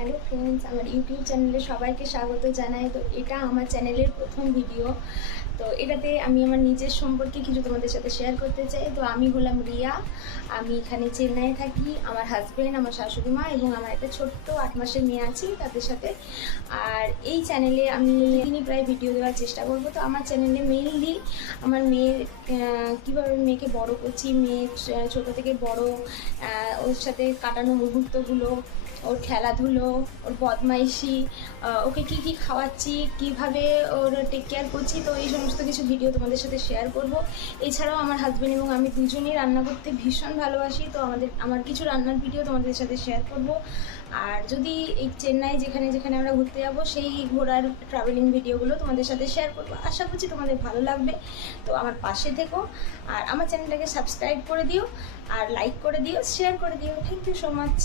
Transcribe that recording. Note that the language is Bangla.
হ্যালো ফ্রেন্ডস, আমার ইউটিউব চ্যানেলে সবাইকে স্বাগত জানাই। তো এটা আমার চ্যানেলের প্রথম ভিডিও। তো এটাতে আমি আমার নিজের সম্পর্কে কিছু তোমাদের সাথে শেয়ার করতে চাই। তো আমি হলাম রিয়া, আমি এখানে চেন্নাইয়ে থাকি। আমার হাজব্যান্ড, আমার শাশুড়ি মা এবং আমার একটা ছোট্ট 8 মাসের মেয়ে আছে তাদের সাথে। আর এই চ্যানেলে আমি প্রতিদিনই প্রায় ভিডিও দেওয়ার চেষ্টা করব। তো আমার চ্যানেলে মেইনলি আমার মেয়ের কীভাবে মেয়েকে বড় করছি, মেয়ে ছোটো থেকে বড়, ওর সাথে কাটানো মুহূর্তগুলো, ওর খেলাধুলো, ওর বদমাইশি, ওকে কী কী খাওয়াচ্ছি, কীভাবে ওর টেক কেয়ার করছি, তো এই সমস্ত কিছু ভিডিও তোমাদের সাথে শেয়ার করব। এছাড়াও আমার হাজব্যান্ড এবং আমি দুজনেই রান্না করতে ভীষণ ভালোবাসি। তো আমার কিছু রান্নার ভিডিও তোমাদের সাথে শেয়ার করব। আর যদি এই চেন্নাই যেখানে যেখানে আমরা ঘুরতে যাব সেই ঘোরার ট্রাভেলিং ভিডিওগুলো তোমাদের সাথে শেয়ার করবো। আশা করছি তোমাদের ভালো লাগবে। তো আমার পাশে থেকো আর আমার চ্যানেলটাকে সাবস্ক্রাইব করে দিও, আর লাইক করে দিও, শেয়ার করে দিও। Thank you so much.